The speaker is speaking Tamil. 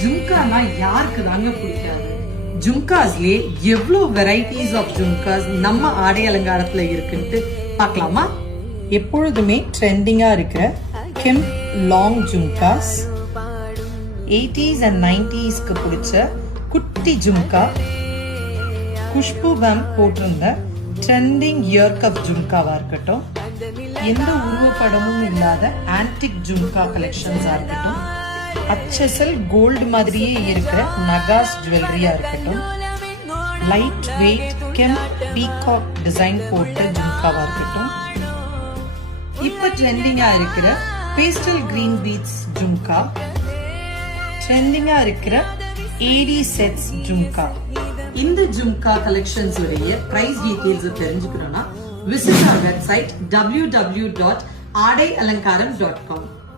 ஜும்கானா யாருக்கு தாங்க பிடிக்காது? ஜும்காஸ்லயே எவ்வளவு வெரைட்டிஸ் ஆஃப் ஜும்காஸ் நம்ம ஆடை அலங்காரத்துல இருக்குன்ட்டு பார்க்கலாமா? எப்பொழுதுமே ட்ரெண்டிங்கா இருக்கிற கெம்ப் லாங் ஜும்காஸ், 80s and 90sக்கு பிடிச்ச குட்டி ஜும்கா, குஷ்பு மேம் போட்டிருந்த ட்ரெண்டிங் இயர் கப் ஜும்காவா இருக்கட்டும், எந்த உருவப்படமும் இல்லாத ஆன்டிக் ஜும்கா கலெக்ஷன்ஸா இருக்கட்டும், அச்சசல் கோல்டு மாதிரியே இருக்கிற நகாஸ் ஜுவல்லரியா இருக்கட்டும், லைட் வெயிட் கெம்ப் பீகாக் டிசைன் போட்ட ஜும்காவா இருக்கட்டும், இப்ப ட்ரெண்டிங்கா இருக்கிற பேஸ்டல் கிரீன் பீட்ஸ் ஜும்கா, ட்ரெண்டிங்கா இருக்கிற ஏடி செட்ஸ் ஜும்கா. இந்த ஜும்கா கலெக்ஷன்ஸ் உடைய பிரைஸ் டீடைல்ஸ் தெரிஞ்சுக்கணும்னா விசிட் our website www.aadaialankaram.com.